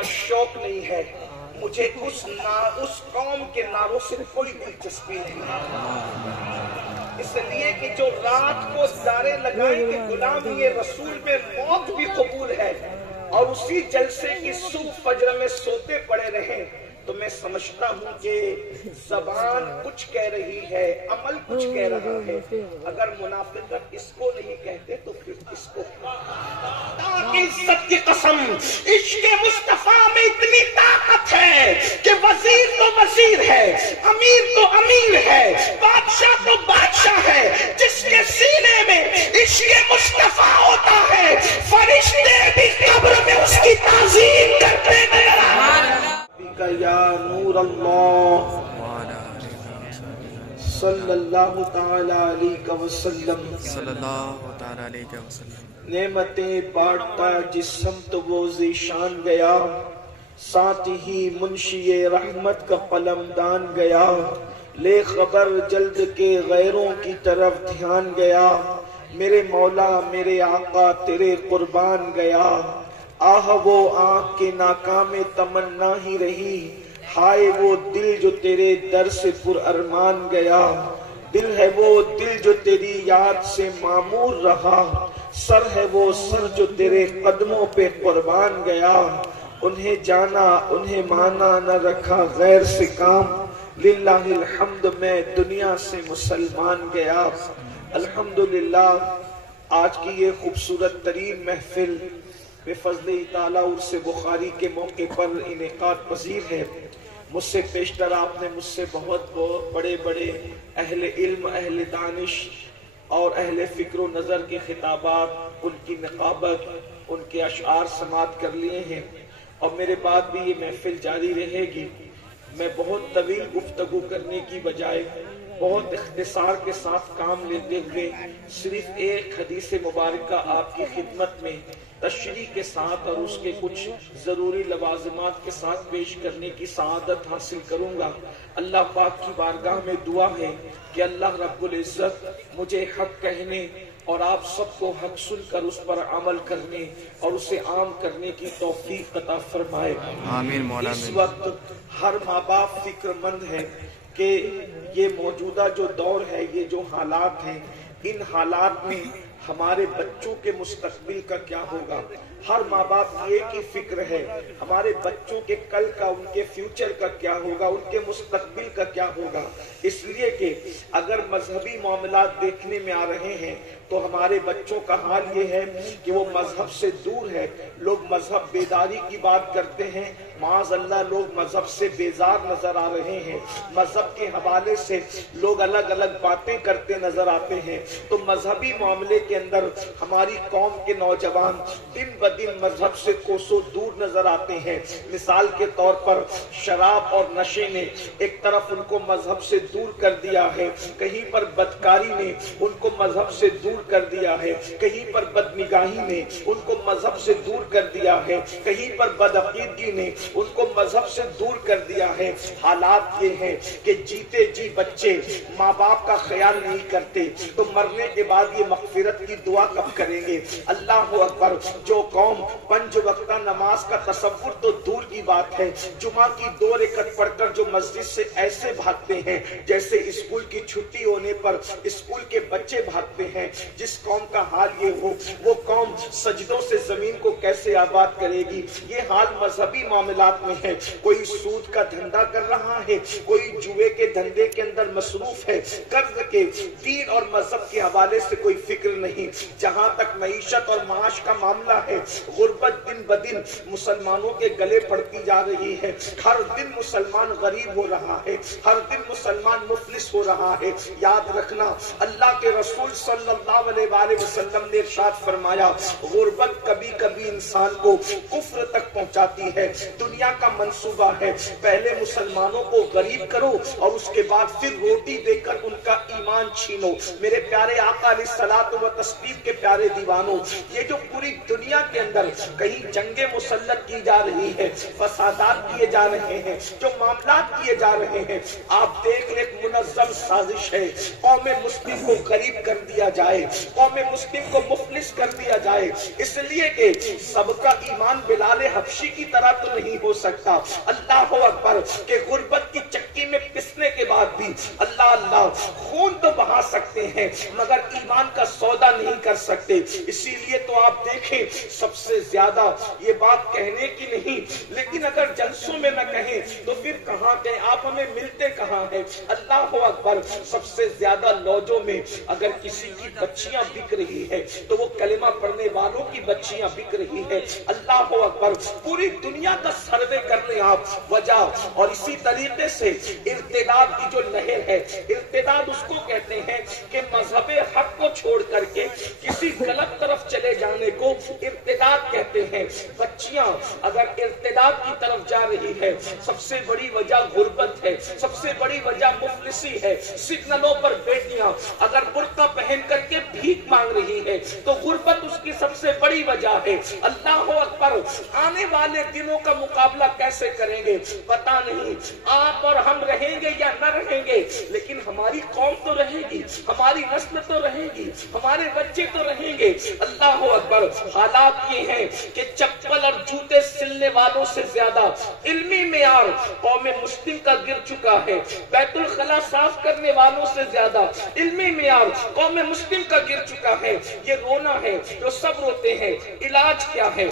کا شوق نہیں ہے، مجھے اس قوم کے نعروں سے کوئی دلچسپی نہیں ہے، اس لیے کہ جو رات کو نعرے لگائیں کہ غلامی رسول میں موت بھی قبول ہے، اور اسی جلسے کی صبح فجر میں سوتے پڑے رہیں، تو میں سمجھتا ہوں کہ زبان کچھ کہہ رہی ہے، عمل کچھ کہہ رہا ہے۔ اگر منافقت اس کو نہیں کہتے تو پھر اس کو تاکہ عزت کی قسم، عشق مصطفیٰ میں اتنی طاقت ہے کہ وزیر تو وزیر ہے، امیر تو امیر ہے، بادشاہ تو بادشاہ ہے، جس کے سینے میں عشق مصطفیٰ ہوتا ہے فرشتے بھی قبر میں اس کی تعظیم کرتے نظر آتے ہیں۔ یا نور اللہ صلی اللہ تعالی علیہ وسلم، نعمتیں بانٹتا جس سمت وہ ذیشان گیا، ساتھ ہی منشی رحمت کا قلمدان گیا، لے خبر جلد کے غیروں کی طرف دھیان گیا، میرے مولا میرے آقا تیرے قربان گیا، آہ وہ آنکھ کے ناکام تمنا ہی رہی، ہائے وہ دل جو تیرے در سے پر ارمان گیا، دل ہے وہ دل جو تیری یاد سے معمور رہا، سر ہے وہ سر جو تیرے قدموں پہ قربان گیا، انہیں جانا انہیں مانا نہ رکھا غیر سے کام، للہ الحمد میں دنیا سے مسلمان گیا۔ الحمدللہ آج کی یہ خوبصورت ترین محفل بفضل تعالی عرس بخاری کے موقع پر انعقاد پذیر ہے۔ مجھ سے پیشتر آپ نے مجھ سے بہت بڑے بڑے اہل علم، اہل دانش اور اہل فکر و نظر کے خطابات، ان کی نقابت، ان کے اشعار سماعت کر لیے ہیں، اور میرے بعد بھی یہ محفل جاری رہے گی۔ میں بہت طویل گفتگو کرنے کی بجائے بہت اختصار کے ساتھ کام لیتے ہوئے صرف ایک حدیث مبارکہ آپ کی خدمت میں تشریح کے ساتھ اور اس کے کچھ ضروری لوازمات کے ساتھ پیش کرنے کی سعادت حاصل کروں گا۔ اللہ پاک کی بارگاہ میں دعا ہے کہ اللہ رب العزت مجھے حق کہنے اور آپ سب کو حق سن کر اس پر عمل کرنے اور اسے عام کرنے کی توفیق عطا فرمائے۔ آمین مولا۔ اس وقت ہر ماں باپ فکر مند ہے کہ یہ موجودہ جو دور ہے، یہ جو حالات ہیں، ان حالات میں ہمارے بچوں کے مستقبل کا کیا ہوگا۔ ہر ماں باپ یہ کی فکر ہے ہمارے بچوں کے کل کا، ان کے فیوچر کا کیا ہوگا، ان کے مستقبل کا کیا ہوگا۔ اس لیے کہ اگر مذہبی معاملات دیکھنے میں آ رہے ہیں تو ہمارے بچوں کا حال یہ ہے کہ وہ مذہب سے دور ہے۔ لوگ مذہب بیداری کی بات کرتے ہیں، معاذ اللہ لوگ مذہب سے بیزار نظر آ رہے ہیں، مذہب کے حوالے سے لوگ الگ الگ باتیں کرتے نظر آتے ہیں۔ تو مذہبی معاملے کے اندر ہماری قوم کے نوجوان دن بدن مذہب سے کوسوں دور نظر آتے ہیں۔ مثال کے طور پر شراب اور نشے نے ایک طرف ان کو مذہب سے دور کر دیا ہے، کہیں پر بدکاری نے ان کو مذہب سے دور کر دیا ہے، کہیں پر بدنگاہی نے ان کو مذہب سے دور کر دیا ہے، کہیں پر بدعقیدگی نے ان کو مذہب سے دور کر دیا ہے۔ حالات یہ ہیں کہ جیتے جی بچے ماں باپ کا خیال نہیں کرتے تو مرنے کے بعد یہ مغفرت کی دعا کب کریں گے۔ اللہ اکبر۔ جو قوم 5 وقتہ نماز کا تصور تو دور کی بات ہے، جمعہ کی 2 رکعت پڑھ کر جو مسجد سے ایسے بھاگتے ہیں جیسے اسکول کی چھٹی ہونے پر اسکول کے بچے بھاگتے ہیں، جس قوم کا حال یہ ہو وہ قوم سجدوں سے زمین کو کیسے آباد کرے گی۔ یہ حال مذہبی معاملات میں ہے۔ کوئی سود کا دھندا کر رہا ہے، کوئی جوئے کے دھندے کے اندر مصروف ہے، قرض کے دین اور مذہب کے حوالے سے کوئی فکر نہیں۔ جہاں تک معیشت اور معاش کا معاملہ ہے، غربت دن بدن مسلمانوں کے گلے پڑتی جا رہی ہے۔ ہر دن مسلمان غریب ہو رہا ہے، ہر دن مسلمان مفلس ہو رہا ہے۔ یاد رکھنا اللہ کے رسول صلی اللہ علیہ وآلہ وسلم نے ارشاد فرمایا، غربت کبھی کبھی انسان کو کفر تک پہنچاتی ہے۔ دنیا کا منصوبہ ہے پہلے مسلمانوں کو غریب کرو اور اس کے بعد پھر روٹی دے کر ان کا ایمان چھینو۔ میرے پیارے آقا علیہ الصلوۃ والتسلیم کے پیارے دیوانوں، یہ جو پوری دنیا کے اندر کہیں جنگیں مسلط کی جا رہی ہے، فسادات کیے جا رہے ہیں، جو معاملات کیے جا رہے ہیں، آپ دیکھ لیں ایک منظم سازش ہے قوم مسلم کو غریب کر دیا جائے۔ جائے, قوم مسلم کو مفلس کر دیا جائے, اس لیے کہ سب کا ایمان بلال حبشی کی طرح تو نہیں ہو سکتا. اللہ اکبر, کہ غربت کی چکی میں پسنے کے بعد بھی اللہ اللہ خون تو بہا سکتے ہیں مگر ایمان کا سودا نہیں کر سکتے. اسی لیے تو آپ دیکھیں سب سے زیادہ یہ بات کہنے کی نہیں, لیکن اگر جلسوں میں نہ کہیں تو پھر کہاں گئے آپ, ہمیں ملتے کہاں ہیں. اللہ اکبر, سب سے زیادہ لوجوں میں اگر کسی کی بچیاں بک رہی ہے تو وہ کلمہ پڑھنے والوں کی بچیاں بک رہی ہے. اللہ اکبر, پوری دنیا کا سروے کر لیں آپ وجہ. اور اسی طریقے سے ارتداد کی جو لہر ہے, ارتداد اس کو کہتے ہیں کہ مذہب حق کو چھوڑ کر کے کسی غلط طرف چلے جانے کو ارتداد کہتے ہیں. بچیاں اگر ارتداد کی طرف جا رہی ہے, سب سے بڑی وجہ غربت ہے, سب سے بڑی وجہ مفلسی ہے. سگنلوں پر بیٹیاں اگر برقع پہن کر کے بھیک مانگ رہی ہے تو غربت اس کی سب سے بڑی وجہ ہے. اللہ اکبر, آنے والے دنوں کا مقابلہ کیسے کریں گے پتا نہیں, آپ اور ہم رہیں گے یا نہ رہیں گے, لیکن ہماری قوم تو رہے گی, ہماری نسل تو رہے گی, ہمارے بچے تو رہیں گے. اللہ اکبر, حالات یہ ہیں کہ چپل اور جوتے سلنے والوں سے زیادہ علمی معیار قوم مسلم کا گر چکا ہے. بیت الخلا صاف کرنے والوں سے زیادہ علمی معیار قوم مسلم کا گر چکا ہے. یہ رونا ہے جو سب روتے ہیں, علاج کیا ہے؟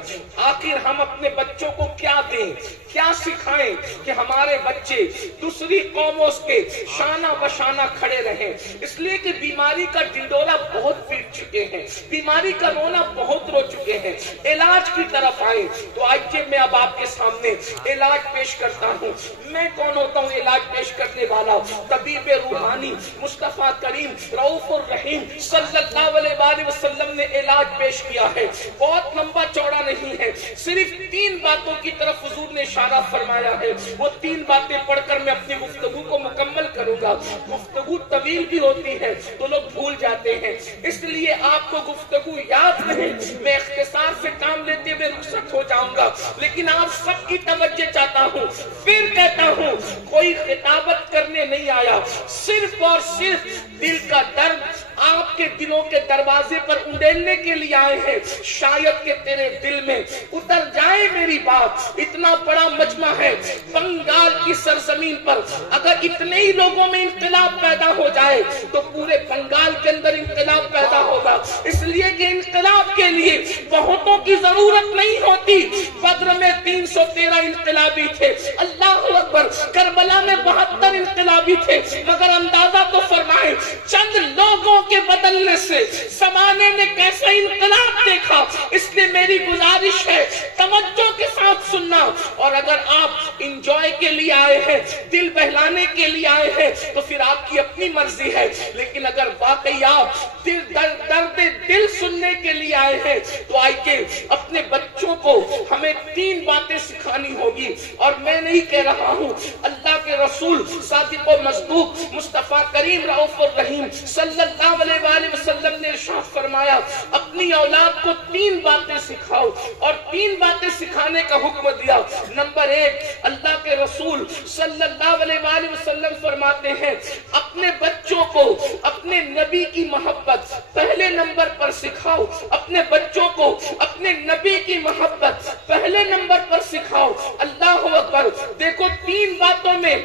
آخر ہم اپنے بچوں کو کیا دیں, کیا سکھائیں کہ ہمارے بچے دوسری قوموں کے شانہ بشانہ کھڑے رہیں. اس لیے کہ بیماری کا ڈنڈورا بہت پیٹ چکے ہیں, بیماری کا رونا بہت رو چکے ہیں. علاج کی طرف آئیں تو آئیے میں اب آپ کے سامنے علاج پیش کرتا ہوں. میں کون ہوتا ہوں علاج پیش کرنے والا؟ طبیب روحانی مصطفیٰ کریم رؤوف الرحیم صلی اللہ علیہ وآلہ وسلم نے علاج پیش کیا ہے. بہت لمبا چوڑا نہیں ہے, صرف 3 باتوں کی طرف حضور نے اشارہ فرمایا ہے. وہ 3 باتیں پڑھ کر میں اپنی گفتگو کو مکمل کروں گا. گفتگو طویل بھی ہوتی ہے تو لوگ بھول جاتے ہیں, اس لیے آپ کو گفتگو یاد نہیں, میں اختصار سے کام لیتے ہوئے رخصت ہو جاؤں گا, لیکن آپ سب کی توجہ چاہتا ہوں. پھر کہتا ہوں, کوئی خطابت کرنے نہیں آیا, صرف اور صرف دل کا درد آپ کے دلوں کے دروازے پر انڈیلنے کے لیے آئے ہیں. شاید کہ تیرے دل میں اتر جائے میری بات. اتنا بڑا مجمع ہے بنگال کی سرزمین پر, اگر اتنے ہی لوگوں میں انقلاب پیدا ہو جائے تو پورے بنگال کے اندر انقلاب پیدا ہوگا. اس لیے کہ انقلاب کے لیے بہتوں کی ضرورت نہیں ہوتی. بدر میں 313 انقلابی تھے, اللہ اکبر, کربلا میں 72 انقلابی تھے, مگر اندازہ تو فرمائیں چند لوگوں کے بدلنے سے زمانے نے کیسا انقلاب دیکھا. اس لیے میری گزارش ہے توجہ کے ساتھ سننا, اور اگر آپ انجوائے کے لیے آئے ہیں, دل بہلانے کے لیے آئے ہیں تو پھر آپ کی اپنی مرضی ہے, لیکن اگر واقعی آپ درد دل سننے کے لیے آئے ہیں تو آئیے اپنے بچوں کو ہمیں 3 باتیں سکھانی ہوگی. اور میں نہیں کہہ رہا ہوں, اللہ کے رسول صادق و مصدوق مصطفیٰ کریم رؤوف الرحیم صلی اللہ علیہ وآلہ وسلم نے ارشاد فرمایا, اپنی اولاد کو 3 باتیں سکھاؤ, اور 3 باتیں سکھانے کا حکم دیا. نمبر 1, اللہ کے رسول صلی اللہ علیہ وآلہ وسلم فرماتے ہیں اپنے بچوں کو اپنے نبی کی محبت پہلے نمبر پر سکھاؤ. اپنے بچوں کو اپنے نبی کی محبت پہلے نمبر پر سکھاؤ. اللہ اکبر, دیکھو 3 باتوں میں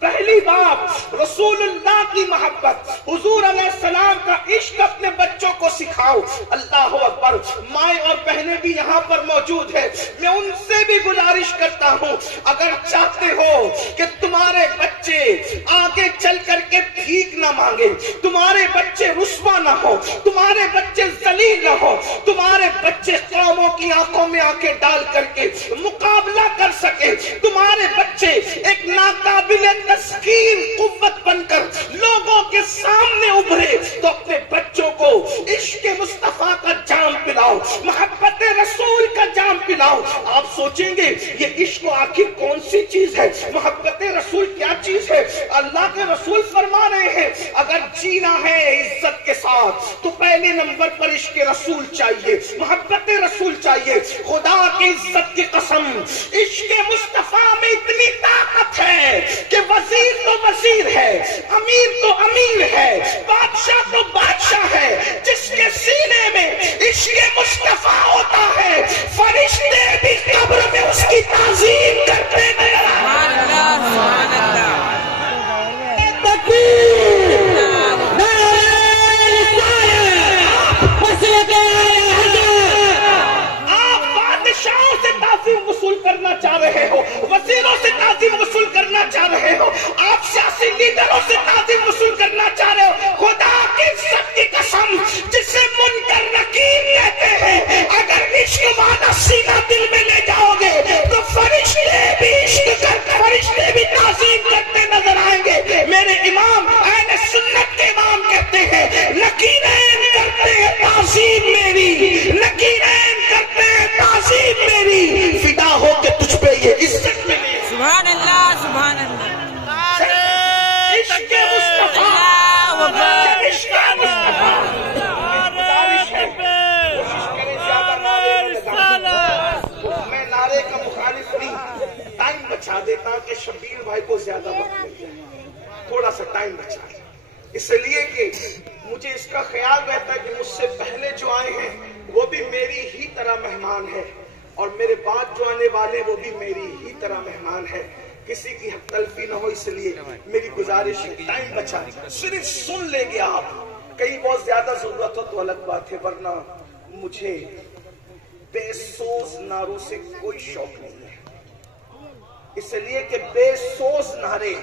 پہلی بات رسول اللہ کی محبت, حضور علیہ السلام کا عشق اپنے بچوں کو سکھاؤ. اللہ اکبر, مائیں اور بہنیں بھی یہاں پر موجود ہیں, میں ان سے بھی گزارش کرتا ہوں, اگر چاہتے ہو کہ تمہارے بچے آگے چل کر کے بھیک نہ مانگے, تمہارے بچے رسوا نہ ہو, تمہارے بچے ذلیل نہ ہو, تمہارے بچے قوموں کی آنکھوں میں آنکھیں ڈال کر کے مقابلہ کر سکے, تمہارے بچے ایک ناقابل تسخیر قوت بن کر لوگوں کے سامنے ابھرے, تو اپنے بچوں کو عشق مصطفیٰ کا جام پلاؤ, محبت رسول کا جام پلاؤ. آپ سوچیں گے یہ عشق آخر کون سی چیز ہے, محبت رسول کیا چیز ہے؟ اللہ کے رسول فرما رہے ہیں اگر جینا ہے عزت کے ساتھ تو پہلے نمبر پر عشق رسول چاہیے, محبت رسول چاہیے. خدا کی عزت کی قسم, عشق مصطفیٰ میں اتنی طاقت ہے کہ وزیر تو وزیر ہے, امیر تو امیر ہے, بادشاہ تو بادشاہ ہے. جس عشق مصطفیٰ ہوتا ہے فرشتے بھی قبر میں اس کی تعظیم کرتے ہیں. وصول کرنا چاہ رہے ہو, وزیروں سے تعظیم وصول کرنا چاہ رہے ہو, آپ سیاسی لیڈروں سے تعظیم وصول کرنا چاہ رہے ہو, خدا کی عزت کی قسم جسے منکر نکیر کہتے ہیں, اگر عشق والا سینہ دل میں لے جاؤ گے تو فرشتے بھی عشق کرتے, فرشتے بھی تعظیم کرتے نظر آئیں گے. میرے امام اہل سنت کے امام کہتے ہیں نکیرین کرتے ہیں تعظیم میری, نکیرین کرتے ہیں تعظیم میری, فدا ہو کے تجھ پہ یہ عزت ملی. سبحان اللہ سبحان اللہ. عشق مصطفیٰ, عشق مصطفیٰ. میں نعرے کا مخالف نہیں, ٹائم بچا دیتا کہ شبیر بھائی کو زیادہ وقت مل جائے, تھوڑا سا ٹائم بچا دیں, اس لیے کہ مجھے اس کا خیال رہتا ہے کہ مجھ سے پہلے جو آئے ہیں وہ بھی میری ہی طرح مہمان ہے, اور میرے بعد جو آنے والے وہ بھی میری ہی طرح مہمان ہے, کسی کی حق تلفی نہ ہو, اس لیے میری گزارش ہے ٹائم بچا, صرف سن لیں گے آپ. کہیں بہت زیادہ ضرورت ہو تو الگ بات ہے, ورنہ مجھے بے سوز نعروں سے کوئی شوق نہیں ہے, اس لیے کہ بے سوز نعرے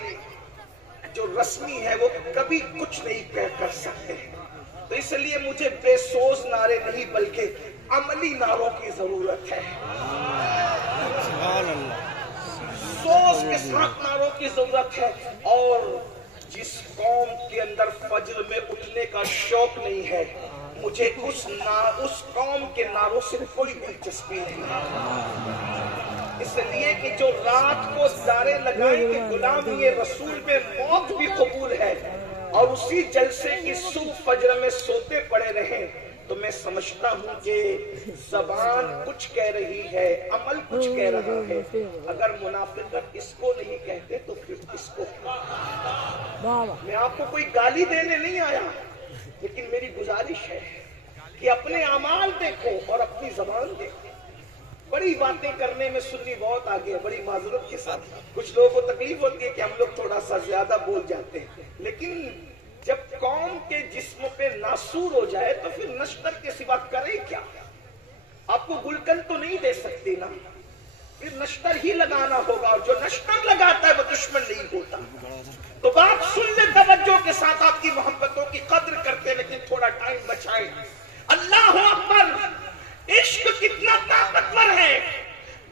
جو رسمی ہے وہ کبھی کچھ نہیں کر سکتے, تو اس لیے مجھے بے سوز نعرے نہیں بلکہ عملی نعروں کی ضرورت ہے. سوز کے ساتھ نعروں کی ضرورت ہے, اور جس قوم کے اندر فجر میں اٹھنے کا شوق نہیں ہے مجھے اس قوم کے نعروں سے کوئی دلچسپی نہیں ہے. اس لیے کہ جو رات کو نعرے لگائیں کہ غلامی رسول میں موت بھی قبول ہے, اور اسی جلسے کی صبح فجر میں سوتے پڑے رہیں, تو میں سمجھتا ہوں کہ زبان کچھ کہہ رہی ہے, عمل کچھ کہہ رہا ہے. اگر منافقت اس کو نہیں کہتے تو پھر اس کو. میں آپ کو کوئی گالی دینے نہیں آیا, لیکن میری گزارش ہے کہ اپنے اعمال دیکھو اور اپنی زبان دیکھو. بڑی باتیں کرنے میں سنی بہت آگے ہے, بڑی معذرت کے ساتھ کچھ لوگوں کو تکلیف ہوتی ہے کہ ہم لوگ تھوڑا سا زیادہ بول جاتے ہیں, لیکن جب قوم کے جسم پہ ناسور ہو جائے تو پھر نشتر کے سوا کرے کیا. آپ کو گلکن تو نہیں دے سکتے نا, پھر نشتر ہی لگانا ہوگا, اور جو نشتر لگاتا ہے وہ دشمن نہیں ہوتا. تو بات سن لے توجہ کے ساتھ, آپ کی محبتوں کی قدر کرتے لیکن تھوڑا ٹائم بچائیں. اللہ اکبر, عشق کتنا طاقتور ہے,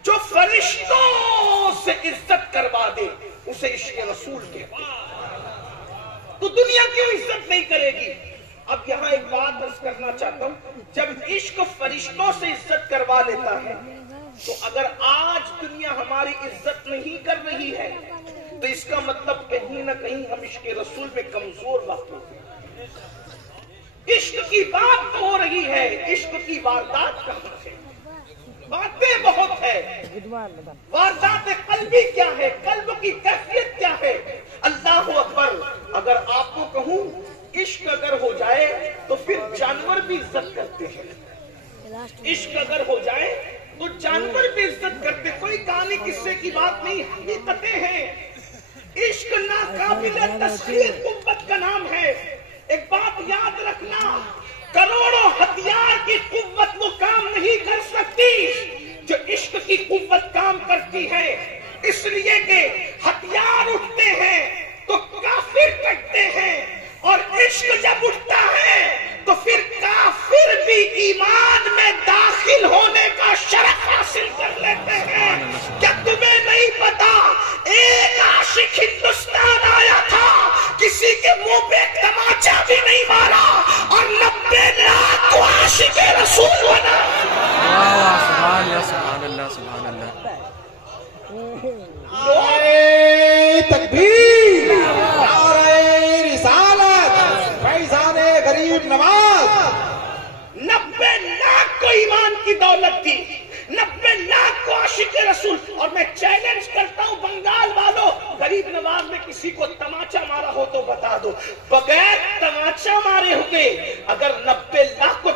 جو فرشتوں سے عزت کروا دے اسے عشق رسول کہتے ہیں. تو دنیا کیوں عزت نہیں کرے گی. اب یہاں ایک بات عرض کرنا چاہتا ہوں, جب عشق فرشتوں سے عزت کروا لیتا ہے تو اگر آج دنیا ہماری عزت نہیں کر رہی ہے تو اس کا مطلب کہیں نہ کہیں ہم عشق رسول میں کمزور وقت ہوتے ہیں. عشق کی بات تو ہو رہی ہے, عشق کی واردات کہاں ہے. باتیں بہت ہے, واردات قلبی کیا ہے, قلب کی کیفیت کیا ہے. اللہ اکبر, اگر آپ کو کہوں عشق اگر ہو جائے تو پھر جانور بھی عزت کرتے ہیں. عشق اگر ہو جائے تو جانور بھی عزت کرتے. کوئی کہانی قصے کی بات نہیں, حقیقتیں ہیں. عشق ناقابل تسخیر قوت کا نام ہے. ایک بات یاد رکھنا, کروڑوں ہتھیار کی قوت وہ کام نہیں کر سکتی جو عشق کی قوت کام کرتی ہے. اس لیے کہ ہتھیار اٹھتے ہیں تو کافر کٹتے ہیں, اور عشق جب اٹھتا ہے تو پھر کافر بھی ایمان میں داخل ہونے کا شرف حاصل کر لیتے ہیں. کیا تمہیں نہیں پتا ایک عاشق ہندوستان آیا تھا, کسی کے منہ پہ تماچا بھی نہیں مارا, اور 90 لاکھ کو عاشق رسول بنا. سبحان اللہ سبحان اللہ سبحان اللہ. تکبیر, نعرہ رسالت, فیضان غریب نواز. 90 لاکھ کو ایمان کی دولت دی, 90 لاکھ کو عاشق رسول. اور میں چیلنج کرتا ہوں بنگال والوں, غریب نواز میں کسی کو تماچا مارا ہو تو بتا دو, بغیر تماچا مارے ہوئے اگر 90 لاکھ کو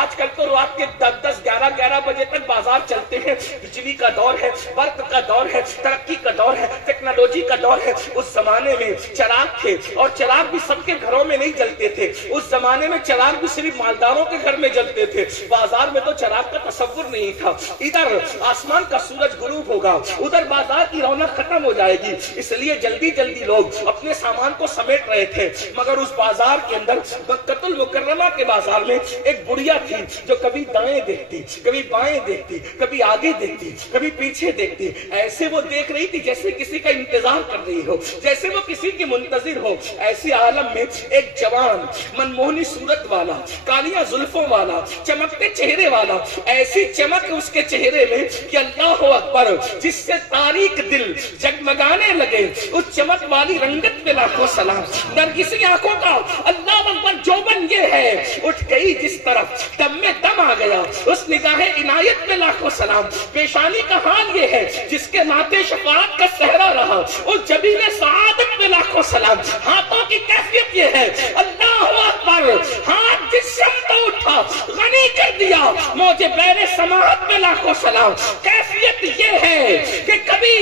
آج کل تو رات کے 10 11 بجے تک بازار چلتے ہیں. بجلی کا دور ہے, برق کا دور ہے, ترقی کا دور ہے, ٹیکنالوجی کا دور ہے. اس زمانے میں چراغ تھے اور چراغ بھی سب کے گھروں میں نہیں جلتے تھے. اس زمانے میں چراغ بھی صرف مالداروں کے گھر میں جلتے تھے. بازار میں تو چراغ کا تصور نہیں تھا. ادھر آسمان کا سورج غروب ہوگا, ادھر بازار کی رونق ختم ہو جائے گی. اس لیے جلدی جلدی لوگ اپنے سامان کو سمیٹ رہے تھے. مگر اس بازار کے اندر مکہ المکرمہ کے بازار میں ایک بڑھیا تھی جو کبھی دائیں دیکھتی, کبھی بائیں دیکھتی, کبھی آگے دیکھتی, کبھی پیچھے دیکھتی. ایسے وہ دیکھ رہی تھی جیسے کسی کا انتظار کر رہی ہو, جیسے وہ کسی کی منتظر ہو. ایسی عالم میں ایک جوان منموہنی صورت والا, کالیاں زلفوں والا, چمکتے چہرے والا, ایسی چمک اس کے چہرے میں کہ اللہ اکبر, جس سے تاریک دل جگمگانے لگے. اس چمک والی رنگت پہ لاکھوں سلام. نرگسی آنکھوں کا اللہ اکبر جوبن یہ ہے, اٹھ گئی جس طرف دم میں دم آ گیا. اس نگاہ عنایت پہ لاکھوں سلام. پیشانی کا حال یہ ہے جس کے ناطے شفاعت کا صحرا رہا. اس جبین سعادت پہ لاکھوں سلام. ہاتھوں کی کیفیت یہ ہے اللہ اکبر, ہاتھ جس سمت اٹھا غنی کر دیا. موجے بیر سماعت پہ لاکھوں سلام. کیفیت یہ ہے کہ کبھی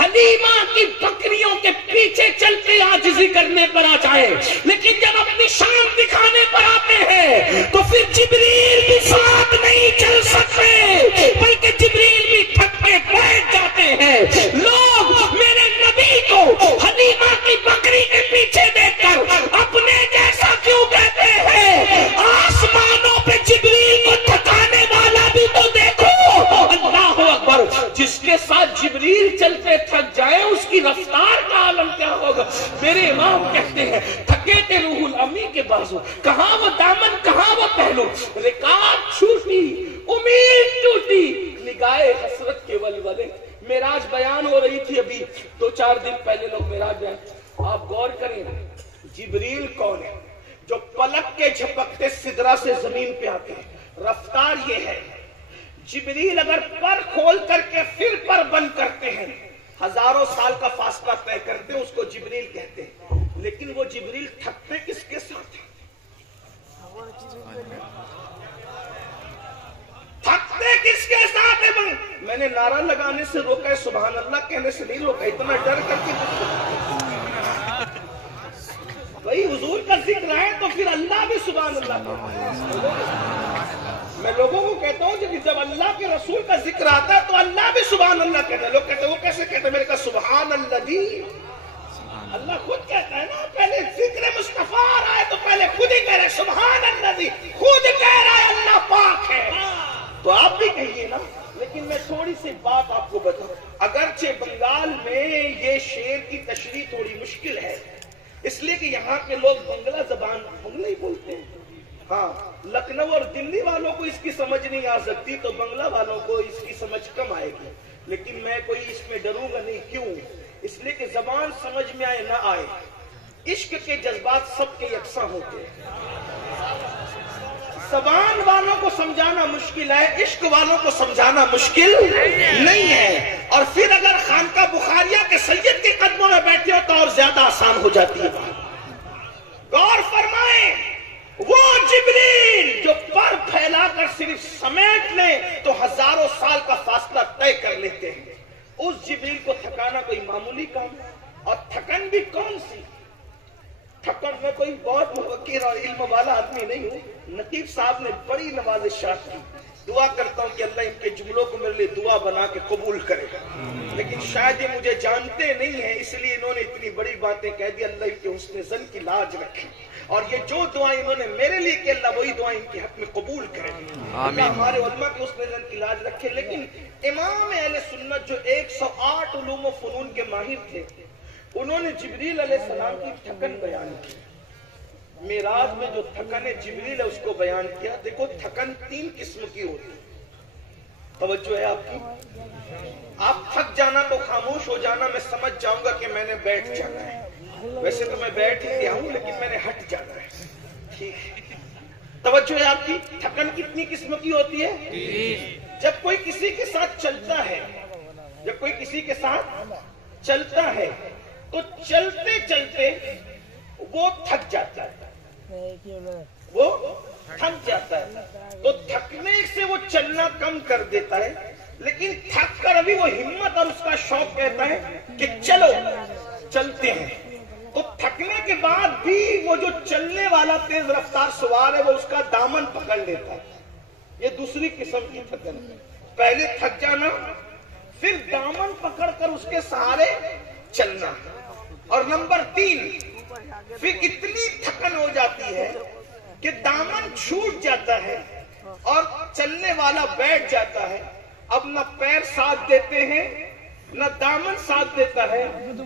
حلیمہ کی بکریوں کے پیچھے چلتے عاجزی کرنے پر آ جائے, لیکن جب اپنی شان دکھانے پر آتے ہیں تو پھر جبریل بھی ساتھ نہیں چل سکتے, بلکہ جبریل بھی تھک کے بیٹھ جاتے ہیں. لوگ میرے نبی کو حلیمہ کی بکری کے پیچھے دیکھ کر اپنے جیسا کیوں کہتے ہیں؟ آسمانوں پہ جبریل کو تھکانے والا بھی تو دیکھو. اللہ اکبر, جس کے ساتھ جبریل چلتے تھک جائے اس کی رفتار کا عالم کیا ہوگا. میرے امام کہتے ہیں تھکے تھے روح الامی کے بازو, کہاں وہ دامن کہاں وہ پہلو. رکاب چھوٹی امید ٹوٹی, نگاہ حسرت کے ولولے. معراج بیان ہو رہی تھی ابھی 2-4 دن پہلے لوگ معراج بیان. آپ غور کریں جبریل کون ہے جو پلک کے جھپکتے سدرہ سے زمین پہ آتے ہیں. رفتار یہ ہے جبریل اگر پر کھول کر کے پھر پر بند کرتے ہیں, ہزاروں سال کا فاصلہ طے کرتے ہیں, اس کو جبریل کہتے ہیں. لیکن وہ جبریل تھکتے کس کے ساتھ ہیں؟ تھکتے کس کے ساتھ ہیں؟ میں نے نعرہ لگانے سے روکا ہے, سبحان اللہ کہنے سے نہیں روکا. اتنا ڈر کر کے بھائی حضور کا ذکر ہے تو پھر اللہ بھی سبحان اللہ. میں لوگوں کو کہتا ہوں کہ جب اللہ کے رسول کا ذکر آتا ہے تو اللہ بھی سبحان اللہ کہتا ہے. لوگ کہتے ہیں وہ کیسے کہتے ہیں؟ میں نے کہا سبحان اللہ دی, اللہ خود کہتا ہے نا. پہلے ذکر مصطفیٰ آ رہا ہے تو پہلے خود ہی کہہ رہا ہے سبحان اللہ دی, خود کہہ رہا ہے اللہ پاک ہے. تو آپ بھی کہیے نا. لیکن میں تھوڑی سی بات آپ کو بتاؤں, اگرچہ بنگال میں یہ شعر کی تشریح تھوڑی مشکل ہے, اس لیے کہ یہاں کے لوگ بنگلہ زبان بنگلہ ہی بولتے ہیں. ہاں, لکھنؤ اور دلی والوں کو اس کی سمجھ نہیں آ سکتی, تو بنگلہ والوں کو اس کی سمجھ کم آئے گی. لیکن میں کوئی اس میں ڈروں گا نہیں. کیوں؟ اس لیے کہ زبان سمجھ میں آئے نہ آئے, عشق کے جذبات سب کے یکساں ہوتے ہیں. زبان والوں کو سمجھانا مشکل ہے, عشق والوں کو سمجھانا مشکل نہیں ہے. اور پھر اگر خانقاہ بخاریہ کے سید کے قدموں میں بیٹھے ہو تو اور زیادہ آسان ہو جاتی ہے. غور فرمائیں, وہ جبریل جو پر پھیلا کر صرف سمیٹ لیں تو ہزاروں سال کا فاصلہ طے کر لیتے ہیں, اس جبریل کو تھکانا کوئی معمولی کام ہے. اور تھکن بھی کون سی تھکن؟ میں کوئی بہت مفکر اور علم والا آدمی نہیں ہوں. نقیب صاحب نے بڑی نوازشات کی, دعا کرتا ہوں کہ اللہ ان کے جملوں کو میرے لیے دعا بنا کے قبول کرے گا. لیکن شاید یہ مجھے جانتے نہیں ہیں, اس لیے انہوں نے اتنی بڑی باتیں کہہ دی. اللہ ان کے حسن ظن کی لاج رکھے, اور یہ جو دعائیں انہوں نے میرے لیے کہ اللہ وہی دعائیں ان کے حق میں قبول کرے. اللہ ہمارے علماء کے حسن ظن کی لاج رکھے. لیکن امام اہل سنت جو 108 علوم و فنون کے ماہر تھے, انہوں نے جبریل علیہ السلام کی تھکن بیان کی. معراج میں جو تھکن جبریل ہے اس کو بیان کیا. دیکھو تھکن 3 قسم کی ہوتی ہے. توجہ ہے آپ کی؟ آپ تھک جانا تو خاموش ہو جانا, میں سمجھ جاؤں گا کہ میں نے بیٹھ جانا ہے. ویسے تو میں بیٹھ ہی گیا ہوں, لیکن میں نے ہٹ جانا ہے. ٹھیک ہے, توجہ ہے آپ کی؟ تھکن کتنی قسم کی ہوتی ہے؟ جب کوئی کسی کے ساتھ چلتا ہے, جب کوئی کسی کے ساتھ چلتا ہے تو چلتے چلتے وہ تھک جاتا ہے. وہ تھک جاتا ہے، تو تھکنے سے وہ چلنا کم کر دیتا ہے، لیکن تھک کر ابھی وہ ہمت اور اس کا شوق کہتا ہے کہ چلو چلتے ہیں۔ تو تھکنے کے بعد بھی وہ جو چلنے والا تیز رفتار سوار ہے وہ اس کا دامن پکڑ لیتا ہے۔ یہ دوسری قسم کی تھکن ہے، پہلے تھک جانا پھر دامن پکڑ کر اس کے سہارے چلنا۔ اور نمبر 3، پھر اتنی تھکن ہو جاتی ہے کہ دامن چھوٹ جاتا ہے اور چلنے والا بیٹھ جاتا ہے، اب نہ پیر ساتھ دیتے ہیں نہ دامن ساتھ دیتا ہے،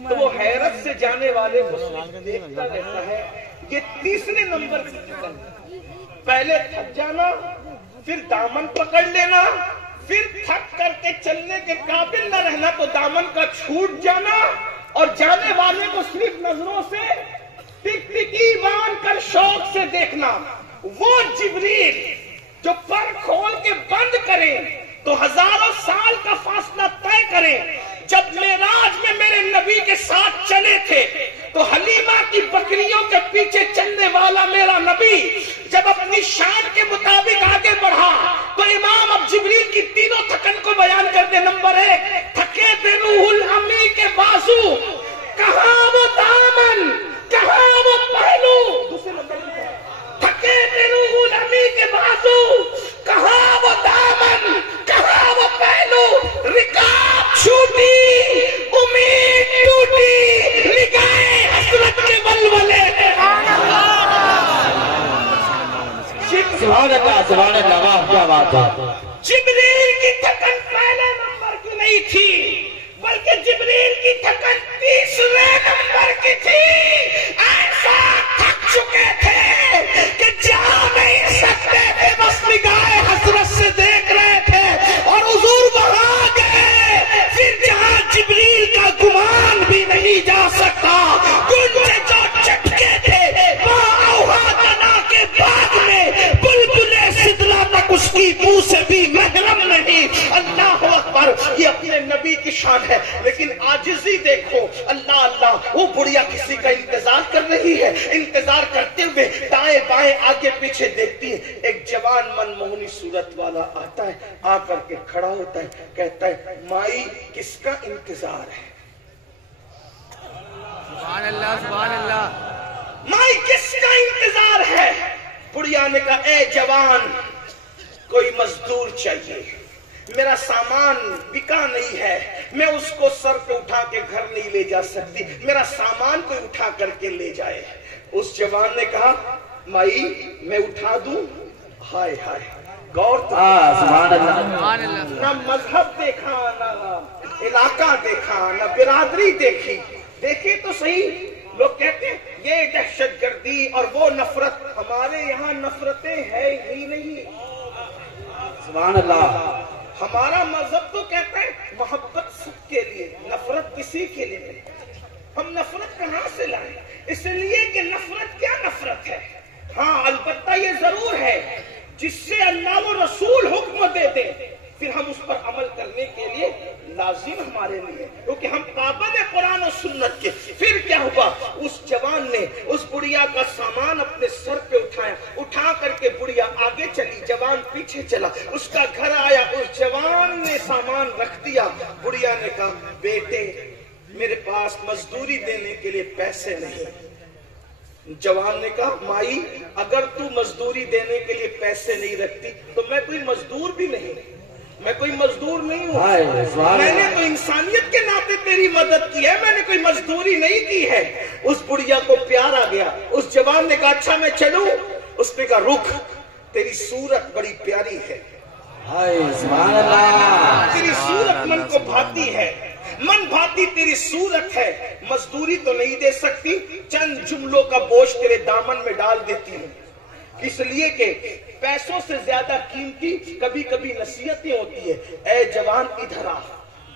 تو وہ حیرت سے جانے والے کو دیکھتا رہتا ہے۔ یہ تیسرے نمبر کی تھکن ہے، پہلے تھک جانا پھر دامن پکڑ لینا، پھر تھک کر کے چلنے کے قابل نہ رہنا تو دامن کا چھوٹ جانا اور جانے والے کو صرف نظروں سے ٹک ٹکی باندھ کر شوق سے دیکھنا۔ وہ جبریل جو پر کھول کے بند کرے تو ہزاروں سال کا فاصلہ طے کرے، جب معراج میں میرے نبی کے ساتھ چلے تھے تو حلیمہ کی بکریوں کے پیچھے چلنے والا میرا نبی جب اپنی شان کے مطابق آگے بڑھا تو امام اب جبریل کی تینوں تھکن کو بیان کرتے۔ نمبر 1، تھکے تھے روح الامی کے بازو، کہاں وہ دامن کہاں وہ پہلو۔ دوسرے نمبر تھکے تھے روح الامی کے بازو، کہاں وہ دامن کہاں وہ پہلو، رکاب چھوٹی امید ٹوٹی، نگاہ حسرت کے ولولے۔ سبحان اللہ سبحان اللہ، واہ کیا بات ہے۔ جبریل کی تھکن پہلے نمبر کی نہیں تھی بلکہ جبریل کی تھکن تیسرے نمبر کی تھی۔ ایسا تھک چکے تھے کہ جا نہیں سکتے تھے، بس نگاہ حسرت سے دیکھ رہے تھے اور حضور وہاں گئے پھر جہاں جبریل کا گمان بھی نہیں جا سکتا۔ گنجے جو چٹکے تھے کے بعد میں بلبلے سدرا تک اس کی منہ سے بھی محرم نہیں۔ اللہ اکبر، یہ اپنے نبی کی شان ہے، لیکن عاجزی دیکھو۔ اللہ اللہ، وہ بڑھیا کسی کا انتظار کر رہی ہے، انتظار کرتے ہوئے دائیں بائیں آگے پیچھے دیکھتی ہے۔ ایک جوان من موہنی صورت والا آتا ہے، آ کر کے کھڑا ہوتا ہے، کہتا ہے مائی کس کا انتظار ہے؟ سبحان اللہ سبحان اللہ۔ مائی کس کا انتظار ہے؟ بڑھیا نے کہا اے جوان، کوئی مزدور چاہیے، میرا سامان بکا نہیں ہے، میں اس کو سر پہ اٹھا کے گھر نہیں لے جا سکتی، میرا سامان کوئی اٹھا کر کے لے جائے۔ اس جوان نے کہا مائی میں اٹھا دوں؟ ہائے ہائے، غور سبحان اللہ۔ نہ مذہب دیکھا، نہ علاقہ دیکھا، نہ برادری دیکھی، دیکھے تو صحیح۔ لوگ کہتے ہیں یہ دہشت گردی اور وہ نفرت، ہمارے یہاں نفرتیں ہے ہی نہیں۔ سبحان اللہ۔ ہمارا مذہب تو کہتا ہے محبت سب کے لیے، نفرت کسی کے لیے نہیں۔ ہم نفرت کہاں سے لائیں؟ اس لیے کہ نفرت کیا نفرت ہے؟ ہاں البتہ یہ ضرور ہے جس سے اللہ و رسول حکم دے دے پھر ہم اس پر عمل کرنے کے لیے لازم ہمارے لیے، کیونکہ ہم پابند قرآن و سنت کے۔ پھر کیا ہوا؟ اس جوان نے اس بڑھیا کا سامان اپنے سر پہ اٹھایا، اٹھا کر کے بڑھیا آگے چلی، جوان پیچھے چلا، اس کا گھر آیا، اس جوان نے سامان رکھ دیا۔ بڑھیا نے کہا بیٹے میرے پاس مزدوری دینے کے لیے پیسے نہیں۔ جوان نے کہا مائی اگر تو مزدوری دینے کے لیے پیسے نہیں رکھتی تو میں کوئی مزدور بھی نہیں، میں کوئی مزدور نہیں ہوں، میں نے تو انسانیت کے ناطے تیری مدد کی ہے، میں نے کوئی مزدوری نہیں کی ہے۔ اس بڑھیا کو پیار آ گیا، اس جوان نے کہا اچھا میں چلوں؟ اس نے کہا رک، تیری صورت بڑی پیاری ہے، سبحان اللہ۔ تیری صورت من کو بھاتی ہے، من بھاتی تیری صورت ہے، مزدوری تو نہیں دے سکتی، چند جملوں کا بوجھ تیرے دامن میں ڈال دیتی ہوں، اس لیے کہ پیسوں سے زیادہ قیمتی کبھی کبھی نصیحتیں ہوتی ہے۔ اے جوان ادھر آ،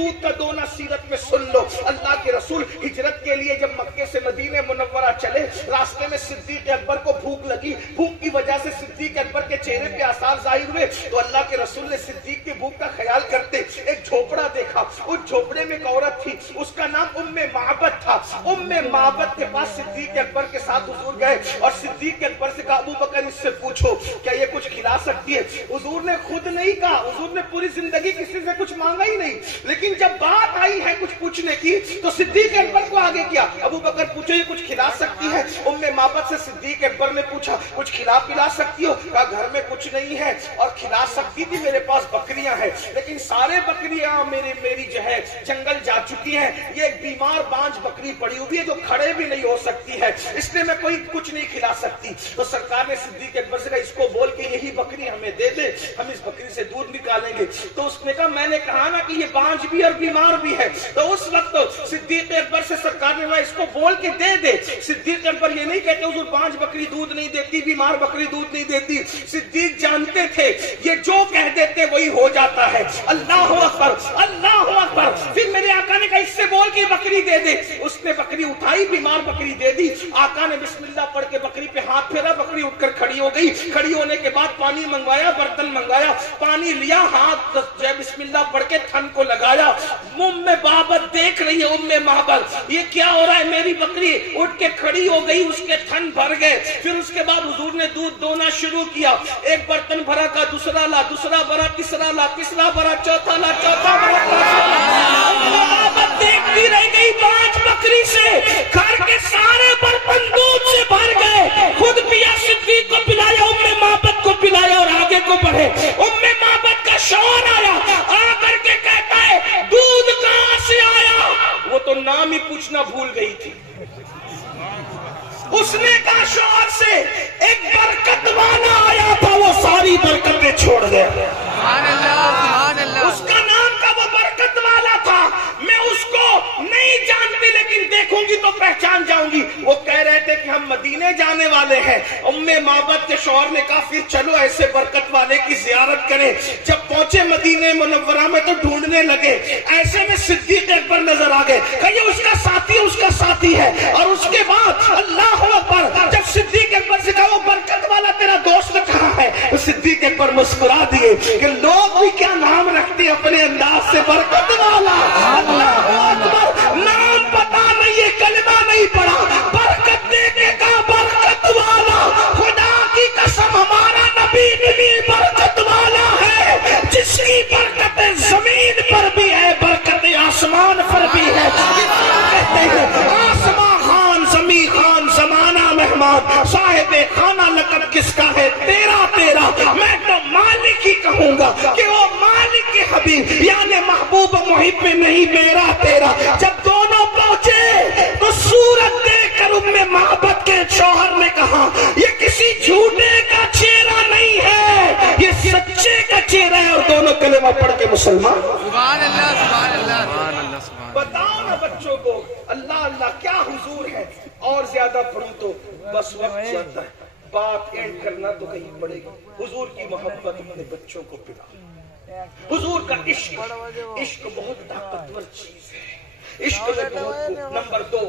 دودھ کا دونا سیرت میں سن لو. اللہ کے رسول ہجرت کے لیے جب مکے سے مدینہ منورہ چلے, راستے میں صدیق اکبر کو بھوک لگی. بھوک کی وجہ سے صدیق اکبر کے چہرے پہ آثار ظاہر ہوئے, تو اللہ کے رسول نے صدیق کی بھوک کا خیال کرتے ایک جھوپڑا دیکھا. اس جھوپڑے میں ایک عورت تھی, اس کا نام معبد تھا. معبد کے پاس صدیق اکبر کے ساتھ حضور گئے اور صدیق اکبر سے کہا, ابو بکر اس سے پوچھو کیا یہ کچھ کھلا سکتی ہے. حضور نے خود نہیں کہا, حضور نے پوری زندگی کسی سے کچھ مانگا ہی نہیں, لیکن جب بات آئی ہے کچھ پوچھنے کی تو صدیق اکبر کو آگے کیا. ابو بکر پوچھو یہ کچھ کھلا سکتی ہے. معبد سے صدیق اکبر نے پوچھا کچھ کھلا پلا سکتی ہو. کہا گھر میں کچھ نہیں ہے, اور کھلا سکتی تھی میرے پاس بکریاں ہیں, لیکن سارے بکریاں میری جو ہے جنگل جا چکی ہیں. یہ ایک بیمار بانج بکری پڑی ہوئی ہے جو کھڑے بھی نہیں ہو سکتی ہے, اس لیے میں کوئی کچھ نہیں کھلا سکتی. تو سرکار نے صدیق اکبر سے کہا اس کو بول کے یہی بکری ہمیں دے دے, ہم اس بکری سے دودھ نکالیں گے. تو اس نے کہا میں نے کہا نا کہ یہ بانج بھی اور بیمار بھی ہے. تو اس وقت صدیق اکبر سے سرکار نے کہا اس کو بول کے دے دے. صدیق اکبر یہ نہیں کہتے حضور بانج بکری دودھ نہیں دیتی, بیمار بکری دودھ نہیں دیتی. صدیق جانتے تھے یہ جو کہہ دیتے وہی ہو جاتا ہے. اللہ اکبر, اللہ اکبر. پھر میرے آقا نے کہا اس سے بول کے بکری دے دے. اس نے بکری اٹھائی, بیمار بکری دے دی. آقا نے بسم اللہ پڑھ کے بکری پہ ہاتھ پھیرا, بکری اٹھ کر کھڑی ہو گئی. کھڑی ہونے کے بعد پانی منگوایا, برتن منگایا, پانی لیا, ہاتھ بسم اللہ پڑھ کے تھن کو لگایا. معبد دیکھ رہی ہے, معبد یہ کیا ہو رہا ہے. میری بکری اٹھ کے کھڑی ہو گئی, اس کے تھن بھر گئے. پھر اس کے بعد حضور نے دودھ دونا شروع کیا. ایک برتن بھرا کا دوسرا لا, دوسرا بھرا تیسرا لا, تیسرا بھرا چوتھا لا, چوتھا بھرا. دیکھتی رہ گئی 5 بکری سے گھر کے سارے برتن دودھ سے بھر گئے. خود پیا, صدیق کو پلایا, معبد کو پلایا اور آگے کو بڑھے. معبد کا شوہر آیا, آ کر کے کہتا ہے دودھ کہاں سے آیا. وہ تو نام ہی پوچھنا بھول گئی تھی. اس نے کہا شوہر سے ایک برکت والا آیا تھا, وہ ساری برکتیں چھوڑ گیا. اس کا نام کا وہ برکت والا تھا. میں اس کو نہیں جانتی لیکن دیکھوں گی تو پہچان جاؤں گی. وہ کہہ رہے تھے کہ ہم مدینے جانے والے ہیں. معبد کے شوہر نے کہا پھر چلو ایسے برکت والے کی زیارت کریں. جب پہنچے مدینے منورہ میں تو ڈھونڈنے لگے, ایسے میں صدیق اکبر نظر آ گئے. کہ اس کا ساتھی, اس کا ساتھی ہے. اور اس کے بعد اللہ اکبر, جب صدیق اکبر سے کہا وہ برکت والا تیرا دوست کہاں ہے, تو صدیق اکبر مسکرا دیے کہ لوگ بھی کیا نام رکھتے اپنے انداز سے, برکت والا. اللہ اکبر, نام پتا نہیں ہے, کلمہ نہیں پڑا, برکت دے کے کہا برکت والا. خدا کی قسم ہمارا نبی برکت والا ہے, جس کی برکت زمین پر بھی ہے, برکت آسمان پر بھی ہے. کہتے ہیں آسمان خان, زمین خان, زمانہ مہمان, صاحب خانہ لقب کس کا ہے, تیرا تیرا. میں تو مالک ہی کہوں گا کہ وہ مالک کے حبیب یعنی محبوب محب نہیں, میرا تیرا. جب دونوں پہنچے تو صورت دیکھ کر معبد کے شوہر نے کہا یہ کسی جھوٹے کا چہرہ نہیں ہے, یہ سچے کا چہرہ ہے. اور دونوں کلمہ پڑھ کے مسلمان. سبحان اللہ, سبحان اللہ, سبحان اللہ, سبحان. بتاؤ نا بچوں کو اللہ اللہ کیا حضور ہے. اور زیادہ پڑھوں تو بس وقت جاتا ہے, بات اینڈ کرنا تو کہیں پڑے گی. حضور کی محبت اپنے بچوں کو پلا. حضور کا عشق, عشق بہت طاقتور چیز ہے. عشق میں بہت. نمبر 2,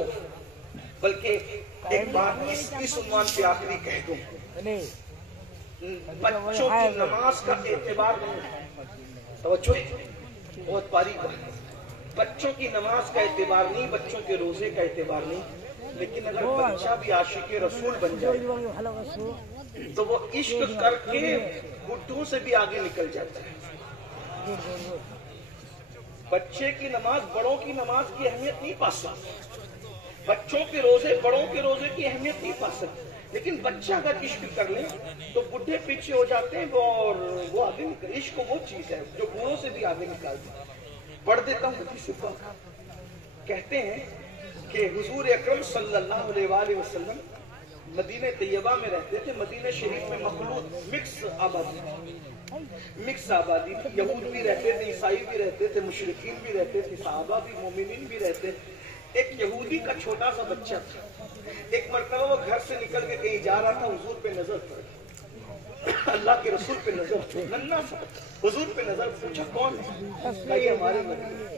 بلکہ ایک بات اس عنوان پہ آخری کہہ دوں, بچوں کی نماز کا اعتبار نہیں. توجہ, بہت باریک بات. بچوں کی نماز کا اعتبار نہیں, بچوں کے روزے کا اعتبار نہیں, لیکن اگر بچہ بھی عاشق رسول بن جائے تو وہ عشق کر کے بڈھوں سے بھی آگے نکل جاتا ہے. بچے کی نماز بڑوں کی نماز کی اہمیت نہیں پا سکتی, بچوں کے روزے بڑوں کے روزے کی اہمیت نہیں پا سکتے. لیکن بچہ اگر عشق کر لیں تو بڈھے پیچھے ہو جاتے ہیں اور وہ آگے نکل. عشق وہ چیز ہے جو بوڑھوں سے بھی آگے نکالتی ہے. پڑھ دیتا ہوں حدیث پاک. کہتے ہیں کہ حضور اکرم صلی اللہ علیہ وآلہ وسلم مدینہ طیبہ میں رہتے تھے. مدینہ شریف میں مخلوط مکس آبادی, یہود بھی رہتے تھے, عیسائی بھی رہتے تھے, مشرکین بھی رہتے تھے, صحابہ بھی, مومنین بھی رہتے. ایک یہودی کا چھوٹا سا بچہ تھا. ایک مرتبہ وہ گھر سے نکل کے کہیں جا رہا تھا, حضور پہ نظر پڑی, اللہ کے رسول پہ نظر پڑی, ننھا سا حضور پہ نظر. پوچھا کون ہے؟ کہا یہ ہمارے نبی.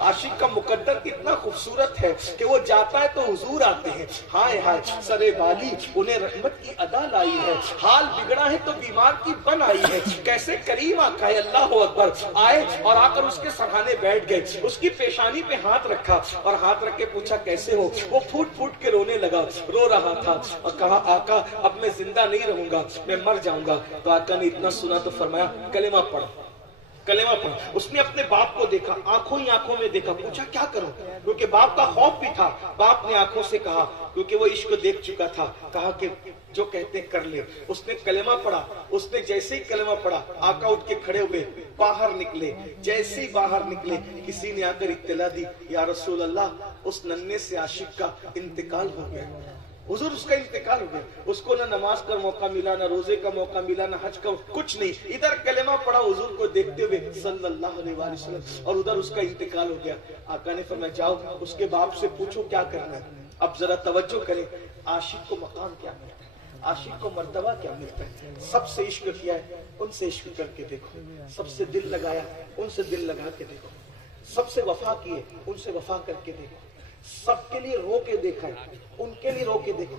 عاشق کا مقدر کتنا خوبصورت ہے کہ وہ جاتا ہے تو حضور آتے ہیں. ہائے ہائے سرے بالی انہیں رحمت کی ادا لائی ہے, حال بگڑا ہے تو بیمار کی بن آئی ہے. کیسے کریم آقا ہے, اللہ اکبر. آئے اور آ کر اس کے سرحانے بیٹھ گئے, اس کی پیشانی پہ ہاتھ رکھا اور ہاتھ رکھ کے پوچھا کیسے ہو. وہ پھوٹ پھوٹ کے رونے لگا, رو رہا تھا اور کہا آقا اب میں زندہ نہیں رہوں گا, میں مر جاؤں گا. تو آقا نے اتنا سنا تو فرمایا کلمہ پڑھ, کلمہ پڑھ. اس نے اپنے باپ کو دیکھا, آنکھوں ہی آنکھوں میں دیکھا, پوچھا کیا کروں, کیونکہ باپ کا خوف بھی تھا. باپ نے آنکھوں سے کہا, کیونکہ وہ عشق دیکھ چکا تھا, کہا کہ جو کہتے ہیں کر لے. اس نے کلمہ پڑھا. اس نے جیسے ہی کلمہ پڑھا آقا اٹھ کے کھڑے ہوئے, باہر نکلے. جیسے ہی باہر نکلے کسی نے آ کر اطلاع دی, یا رسول اللہ اس ننھے سے عاشق کا انتقال ہو گیا. حضور اس کا انتقال ہو گیا. اس کو نہ نماز کا موقع ملا, نہ روزے کا موقع ملا, نہ حج کا, کچھ نہیں. ادھر کلمہ پڑھا حضور کو دیکھتے ہوئے صلی اللہ علیہ وسلم, اور ادھر اس کا انتقال ہو گیا. آقا نے فرمایا جاؤ اس کے باپ سے پوچھو کیا کرنا ہے. اب ذرا توجہ کریں, عاشق کو مقام کیا ملتا ہے, عاشق کو مرتبہ کیا ملتا ہے. سب سے عشق کیا ہے ان سے عشق کر کے دیکھو, سب سے دل لگایا ان سے دل لگا کے دیکھو, سب سے وفا کیے ان سے وفا کر کے دیکھو, سب کے لیے رو کے دیکھا ہے ان کے لیے رو کے دیکھو,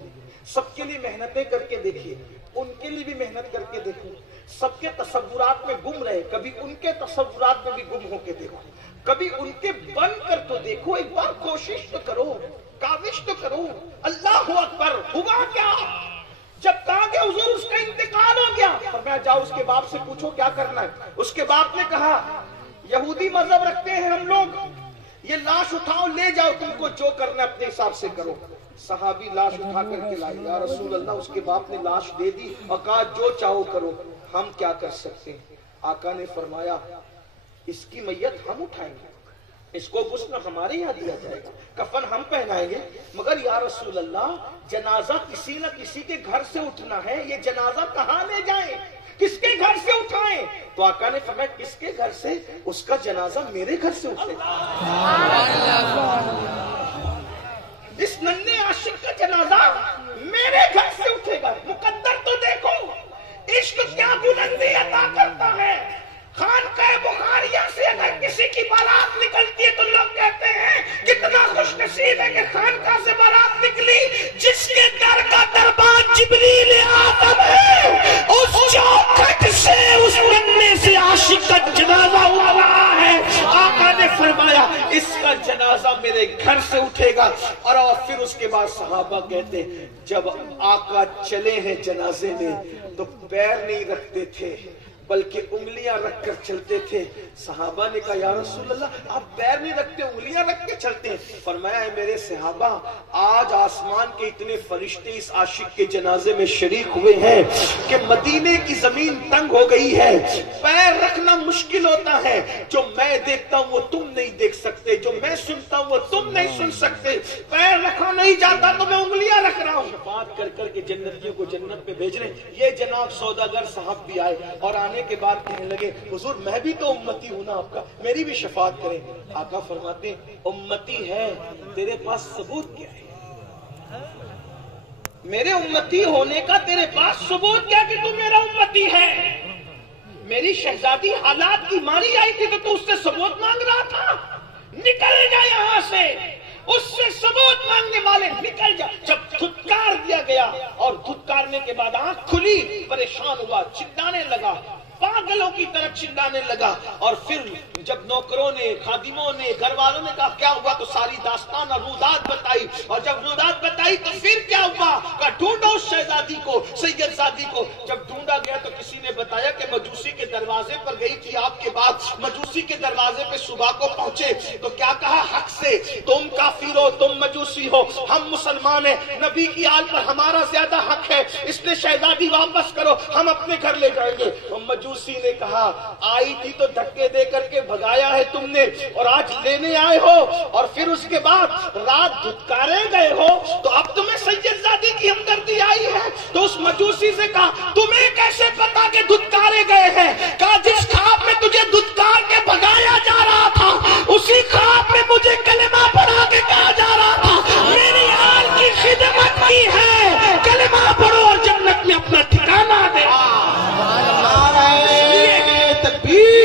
سب کے لیے محنتیں کر کے دیکھیے ان کے لیے بھی محنت کر کے دیکھو. سب کے تصورات میں گم رہے, کبھی ان کے تصورات میں بھی گم ہو کے دیکھو, کبھی ان کے بن کر تو دیکھو. ایک بار کوشش تو کرو, کاوش تو کرو. اللہ اکبر. ہوا کیا جب کہا کہ حضور اس کا انتقال ہو گیا, فرمایا جاؤ اس کے باپ سے پوچھو کیا کرنا ہے. اس کے باپ نے کہا یہودی مذہب رکھتے ہیں ہم لوگ, یہ لاش اٹھاؤ لے جاؤ, تم کو جو کرنا اپنے حساب سے کرو. صحابی لاش اٹھا کر کے لائے. یا رسول اللہ اس کے باپ نے لاش دے دی اور کہا جو چاہو کرو, ہم کیا کر سکتے ہیں. آقا نے فرمایا اس کی میت ہم اٹھائیں گے, اس کو غسل ہمارے یہاں دیا جائے گا, کفن ہم پہنائیں گے, مگر یا رسول اللہ جنازہ کسی نہ کسی کے گھر سے اٹھنا ہے, یہ جنازہ کہاں لے جائیں, کس کے گھر سے اٹھائیں. تو آقا نے فرمایا کس کے گھر سے, اس کا جنازہ میرے گھر سے اٹھے گا. اس ننھے عاشق کا جنازہ میرے گھر سے اٹھے گا. مقدر تو دیکھو, عشق کیا بلندی عطا کرتا ہے. خانقاہ بخاریہ سے اگر کسی کی بارات نکلتی ہے تو لوگ کہتے ہیں کتنا خوش نصیب ہے کہ خانقاہ سے بارات نکلی جس کے در کا دربان جبریل آدم ہے, اس چوکھٹ سے اس ننھے سے عاشق کا جنازہ ہوا رہا ہے. آقا نے فرمایا اس کا جنازہ میرے گھر سے اٹھے گا. اور پھر اس کے بعد صحابہ کہتے ہیں جب آقا چلے ہیں جنازے میں تو پیر نہیں رکھتے تھے بلکہ انگلیاں رکھ کر چلتے تھے. صحابہ نے کہا یا رسول اللہ آپ پیر نہیں رکھتے, انگلیاں رکھ کے چلتے ہیں. فرمایا ہے میرے صحابہ آج آسمان کے اتنے فرشتے اس عاشق کے جنازے میں شریک ہوئے ہیں کہ مدینے کی زمین تنگ ہو گئی ہے, پیر رکھنا مشکل ہوتا ہے. جو میں دیکھتا ہوں وہ تم نہیں دیکھ سکتے, جو میں سنتا ہوں وہ تم نہیں سن سکتے. پیر رکھا نہیں جاتا تو میں انگلیاں رکھ رہا ہوں. بات کر کر کے جنتیوں کو جنت میں بھیج رہے ہیں. یہ جناب سوداگر صاحب بھی آئے اور آنے کے بعد کہنے لگے حضور میں بھی تو امتی ہوں نا آپ کا, میری بھی شفاعت کریں. آقا فرماتے ہیں امتی ہے, تیرے پاس ثبوت کیا ہے, میرے امتی ہونے کا تیرے پاس ثبوت کیا کہ تم میرا امتی ہے. میری شہزادی حالات کی ماری آئی تھی تو اس سے ثبوت مانگ رہا تھا, نکل جا یہاں سے, اس سے ثبوت مانگنے والے نکل جا. جب دھتکار دیا گیا اور دھتکارنے کے بعد آنکھ کھلی, پریشان ہوا, چلانے لگا, پاگلوں کی طرح چلانے لگا. اور پھر جب نوکروں نے, خادموں نے, گھر والوں نے کہا کیا ہوا تو ساری داستان اور رودات بتائی. اور جب رودات بتائی تو پھر کیا ہوا, کہا ڈھونڈو اس شہزادی کو, سید زادی کو. جب ڈھونڈا گیا تو کسی نے بتایا کہ مجوسی کے دروازے پر گئی تھی آپ کے بعد. مجوسی کے دروازے پہ صبح کو پہنچے تو کیا کہا حق سے, تم کافر ہو, تم مجوسی ہو, ہم مسلمان ہیں, نبی کی آل پر ہمارا زیادہ حق ہے, اس نے شہزادی واپس کرو, ہم اپنے گھر لے جائیں گے. مجوسی نے کہا آئی تھی تو دھکے دے کر کے بھگایا ہے تم نے, اور آج لینے آئے ہو, اور پھر اس کے بعد رات دھتکارے گئے ہو, تو اب تمہیں سید زادی کی ہمدردی آئی ہے. تو اس مجوسی سے کہا تمہیں کیسے پتا کہ دھتکارے گئے ہیں؟ کہا جس خواب میں تجھے دھتکار کے بھگایا جا رہا تھا اسی خواب میں مجھے کلمہ پڑھا کے کہا جا رہا تھا میری آل کی خدمت کی ہے, کلمہ پڑھو اور جنت میں اپنا ٹھکانہ دے. تکبیر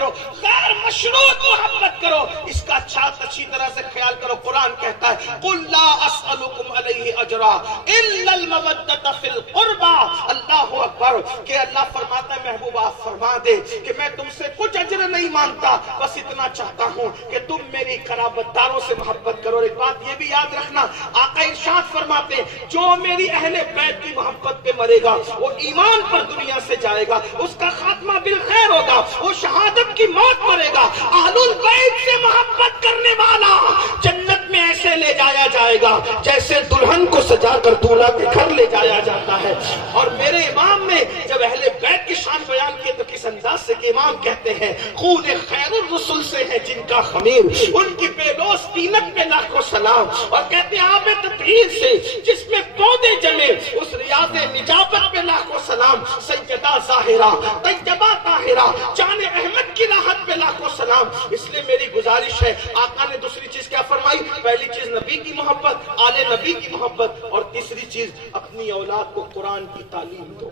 کرو، غیر مشروط محبت کرو، اس کا اچھی طرح سے خیال کرو۔ قرآن کہتا ہے قُلْ لَا أَسْأَلُكُمْ عَلَيْهِ أَجْرًا إِلَّا الْمَوَدَّةَ فِي الْقُرْبَى۔ اللہ اکبر، کہ اللہ فرماتا ہے محبوب آپ فرما دے کہ میں تم سے کچھ اجر نہیں مانگتا، بس اتنا چاہتا ہوں کہ تم میری قرابت داروں سے محبت کرو۔ ایک بات یہ بھی یاد رکھنا، آقا ارشاد فرماتے جو میری اہل بیت کی محبت پہ مرے گا وہ ایمان پر دنیا سے جائے گا، اس کا خاتمہ بالخیر ہوگا، وہ شہادت کی موت مرے گا۔ اہل البیت سے محبت کرنے والا جنت میں ایسے لے جایا جائے گا جیسے دلہن کو سجا کر دولہا کے گھر لے جایا جاتا ہے۔ اور میرے امام نے جب اہل بیت کی شان بیان کی تو کس انداز سے کہ امام کہتے ہیں خون خیر الرسل سے ہے جن کا خمیر، ان کی بے لوث طینت پہ لاکھوں سلام، اور کہتے ہیں آب تطہیر سے جس میں پودے جمے اس ریاض نجابت پہ لاکھوں سلام، سیدہ ظاہرہ طیبہ طاہرہ جان احمد کی راحت پہ لاکھوں سلام۔ اس لیے میری گزارش ہے، آقا نے دوسری چیز کیا فرمائی؟ پہلی چیز نبی کی محبت، آل نبی کی محبت، اور تیسری چیز اپنی اولاد کو قرآن کی تعلیم دو،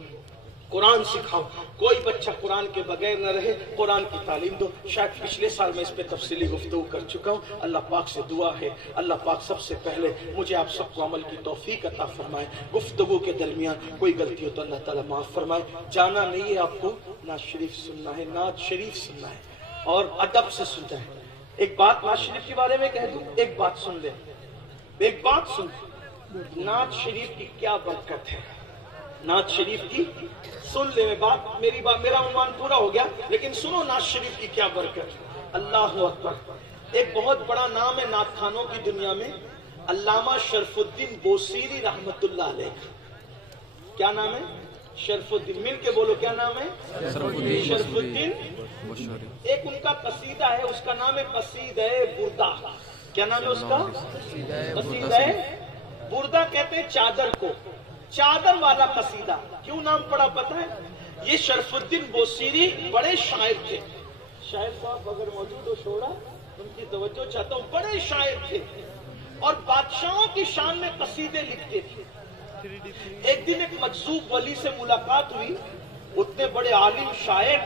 قرآن سکھاؤ۔ کوئی بچہ قرآن کے بغیر نہ رہے، قرآن کی تعلیم دو۔ شاید پچھلے سال میں اس پہ تفصیلی گفتگو کر چکا ہوں۔ اللہ پاک سے دعا ہے اللہ پاک سب سے پہلے مجھے آپ سب کو عمل کی توفیق عطا فرمائے۔ گفتگو کے درمیان کوئی غلطی ہو تو اللہ تعالیٰ معاف فرمائے۔ جانا نہیں ہے آپ کو، نعت شریف سننا ہے، نعت شریف سننا ہے اور ادب سے سننا ہے۔ ایک بات نعت شریف کے بارے میں کہہ دوں، ایک بات سن لیں، ایک بات سن، نعت شریف کی کیا برکت ہے، نعت شریف کی سن لے۔ میرا عنوان پورا ہو گیا لیکن سنو نعت شریف کی کیا برکت۔ اللہ اکبر، ایک بہت بڑا نام ہے نعت خانوں کی دنیا میں، علامہ شرف الدین بوصیری رحمت اللہ علیہ۔ کیا نام ہے؟ شرف الدین، مل کے بولو کیا نام ہے؟ شرف الدین۔ ایک ان کا قصیدہ ہے، اس کا نام ہے قصیدہ بردہ۔ کیا نام ہے اس کا؟ قصیدہ بردہ کہتے ہیں چادر کو، چادر والا قصیدہ۔ کیوں نام پڑا پتہ ہے؟ یہ شرف الدین بوصیری بڑے شاعر تھے، شاعر صاحب اگر موجود ہو شوڑا ان کی توجہ چاہتا ہوں، بڑے شاعر تھے اور بادشاہوں کی شان میں قصیدے لکھتے تھے۔ ایک دن ایک مجذوب ولی سے ملاقات ہوئی، اتنے بڑے عالم شاعر،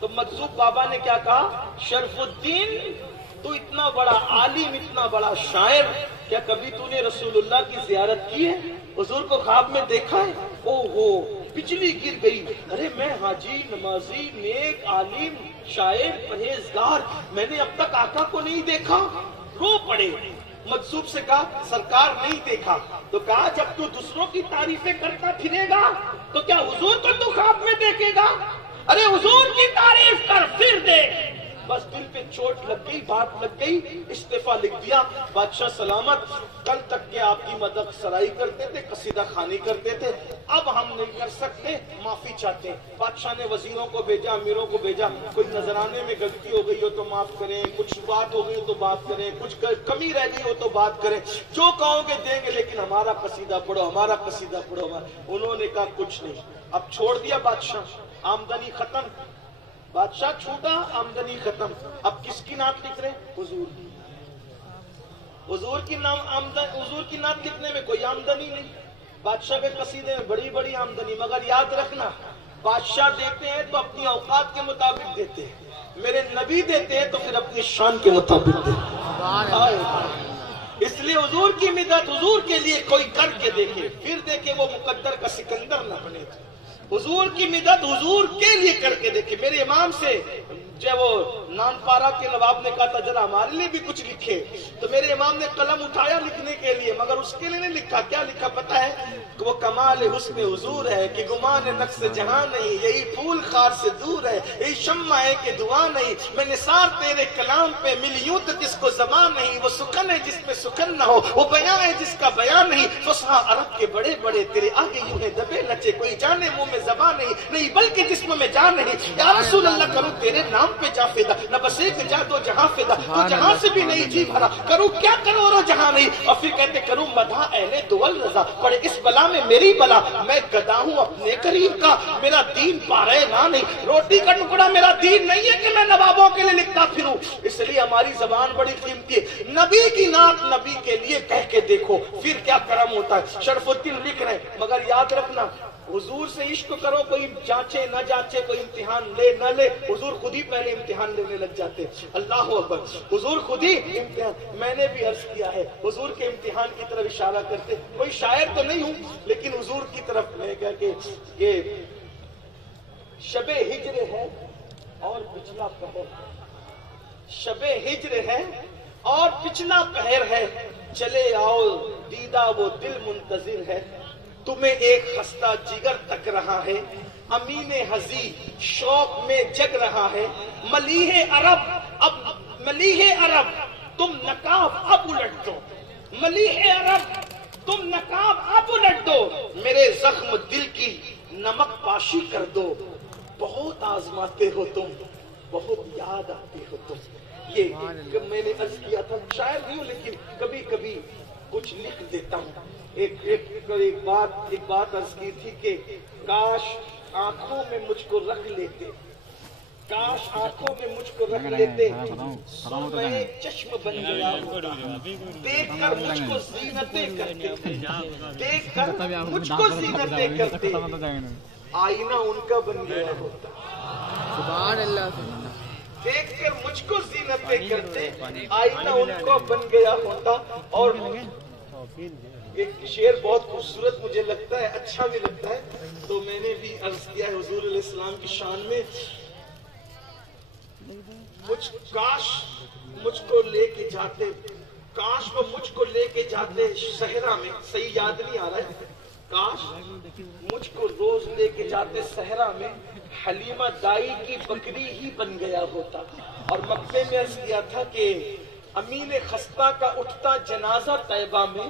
تو مجذوب بابا نے کیا کہا؟ شرف الدین تو اتنا بڑا عالم، اتنا بڑا شاعر، کیا کبھی تو نے رسول اللہ کی زیارت کی ہے؟ حضور کو خواب میں دیکھا ہے؟ او ہو بجلی گر گئی، ارے میں حاجی نمازی نیک عالم شاعر پرہیزگار، میں نے اب تک آقا کو نہیں دیکھا۔ رو پڑے۔ مجذوب سے کہا سرکار نہیں دیکھا، تو کہا جب تو دوسروں کی تعریفیں کرتا پھرے گا تو کیا حضور کو تو خواب میں دیکھے گا؟ ارے حضور کی تعریف کر پھر دیکھ۔ بس دل پہ چوٹ لگ گئی، بات لگ گئی، استعفیٰ لکھ دیا۔ بادشاہ سلامت، کل تک کے آپ کی مدد سرائی کرتے تھے، قصیدہ خوانی کرتے تھے، اب ہم نہیں کر سکتے، معافی چاہتے ہیں۔ بادشاہ نے وزیروں کو بھیجا، امیروں کو بھیجا، کوئی نذرانے میں غلطی ہو گئی ہو تو معاف کریں، کچھ بات ہو گئی ہو تو بات کریں، کچھ کمی رہ گئی ہو تو بات کریں، جو کہو گے دیں گے، لیکن ہمارا قصیدہ پڑھو، ہمارا قصیدہ پڑھو۔ انہوں نے کہا کچھ نہیں۔ اب چھوڑ دیا بادشاہ، آمدنی ختم، بادشاہ چھوٹا، آمدنی ختم۔ اب کس کی نعت لکھ رہے ہیں؟ حضور کی۔ حضور کی نعت لکھنے میں کوئی آمدنی نہیں، بادشاہ کے قصیدے میں بڑی بڑی آمدنی، مگر یاد رکھنا بادشاہ دیتے ہیں تو اپنی اوقات کے مطابق دیتے ہیں، میرے نبی دیتے ہیں تو پھر اپنی شان کے مطابق دیتے ہیں۔ اس لیے حضور کی مدد حضور کے لیے کوئی کر کے دیکھے، پھر دیکھے وہ مقدر کا سکندر نہ بنے۔ حضور کی مدد حضور کے لیے کر کے دیکھے۔ میرے امام سے جب وہ نان پارا کے نواب نے کہا تھا ذرا ہمارے لیے بھی کچھ لکھے، تو میرے امام نے قلم اٹھایا لکھنے کے لیے، مگر اس کے لیے نہیں لکھا۔ کیا لکھا پتہ ہے؟ کہ وہ کمال حسن حضور ہے کہ گمان نقص جہاں نہیں، یہی پھول خار سے دور ہے، یہی شمع ہے کہ دعا نہیں، میں نثار تیرے کلام پہ ملیوں تو جس کو زبان نہیں، وہ سکن ہے جس میں سکن نہ ہو، وہ بیان ہے جس کا بیان نہیں، فصحا عرب کے بڑے بڑے تیرے آگے یوں ہے دبے نچے، کوئی جانے منہ میں زبان نہیں بلکہ جسم میں جان نہیں۔ یا رسول اللہ کروں تیرے نام پہ جا فدا، نہ بس ایک جا دو جہاں فدا، تو جہاں سے بھی نہیں جی بھرا، کروں کیا کروں رو جہاں نہیں۔ اور پھر کہتے کروں مدح اہل دول رضا، پڑے اس بلا میں میری بلا، میں گدا ہوں اپنے کریم کا، میرا دین پارے نہ نہیں، روٹی کا ٹکڑا میرا دین نہیں ہے کہ میں نوابوں کے لیے لکھتا پھروں۔ اس لیے ہماری زبان بڑی قیمتی ہے، نبی کی نعت نبی کے لیے کہہ کے دیکھو پھر کیا کرم ہوتا ہے۔ شرف الدین لکھ رہے ہیں، مگر یاد رکھنا حضور سے عشق کرو، کوئی جانچے نہ جانچے، کوئی امتحان لے نہ لے، حضور خود ہی پہلے امتحان لینے لگ جاتے. اللہ اکبر، حضور خود ہی امتحان. میں نے بھی عرض کیا ہے حضور کے امتحان کی طرف اشارہ کرتے، کوئی شاعر تو نہیں ہوں لیکن حضور کی طرف میں کہا کہ شب ہجر ہے اور پچھلا پہر ہے، شب ہجر ہے اور پچھلا پہر ہے، چلے آؤ دیدہ وہ دل منتظر ہے، تمہیں ایک خستہ جگر تک رہا ہے، امین حزی شوق میں جگ رہا ہے، ملیح عرب تم نقاب اب الٹ دو، ملیح عرب تم نقاب اب الٹ دو، میرے زخم دل کی نمک پاشی کر دو، بہت آزماتے ہو تم، بہت یاد آتے ہو تم. یہ میں نے عرض کیا تھا، شاید نہیں ہوں لیکن کبھی کبھی کچھ لکھ دیتا ہوں. ایک بات عرض کی تھی کہ کاش آنکھوں میں مجھ کو رکھ لیتے، کاش آنکھوں میں مجھ کو رکھ لیتے، سرمے چشم بن گیا ہوتا، دیکھ کر مجھ کو زینتیں کرتے تھے، دیکھ کر مجھ کو زینتیں کرتے، آئینہ ان کا بن گیا ہوتا. سبحان اللہ. دیکھ کر مجھ کو زینتیں کرتے، آئینہ ان کو بن گیا ہوتا. اور ایک شعر بہت خوبصورت مجھے لگتا ہے، اچھا بھی لگتا ہے، تو میں نے بھی عرض کیا ہے حضور علیہ السلام کی شان میں، کاش مجھ کو لے کے جاتے، کاش وہ مجھ کو لے کے جاتے صحرا میں، صحیح یاد نہیں آ رہا ہے، کاش مجھ کو روز لے کے جاتے صحرا میں، حلیمہ دائی کی بکری ہی بن گیا ہوتا. اور مکے میں عرض کیا تھا کہ امین خستہ کا اٹھتا جنازہ طیبہ میں،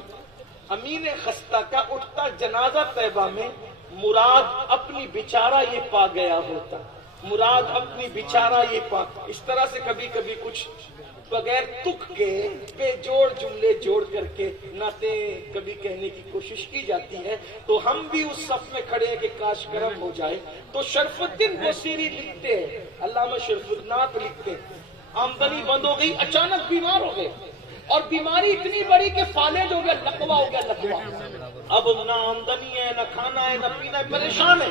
امین خستہ کا اٹھتا جنازہ طیبہ میں، مراد اپنی بیچارہ یہ پا گیا ہوتا، مراد اپنی بیچارہ یہ پا. اس طرح سے کبھی کبھی کچھ بغیر تک کے بے جوڑ جملے جوڑ کر کے نعتیں کبھی کہنے کی کوشش کی جاتی ہے. تو ہم بھی اس صف میں کھڑے ہیں کہ کاش کرم ہو جائے. تو شرف الدین بصیری لکھتے ہیں، علامہ شرف النعت لکھتے ہیں، آمدنی بند ہو گئی، اچانک بیمار ہو گئے، اور بیماری اتنی بڑی کہ فالج ہو گیا، لقوا ہو گیا، لقوا. اب نہ آمدنی ہے، نہ کھانا ہے، نہ پینا ہے، پریشان ہے.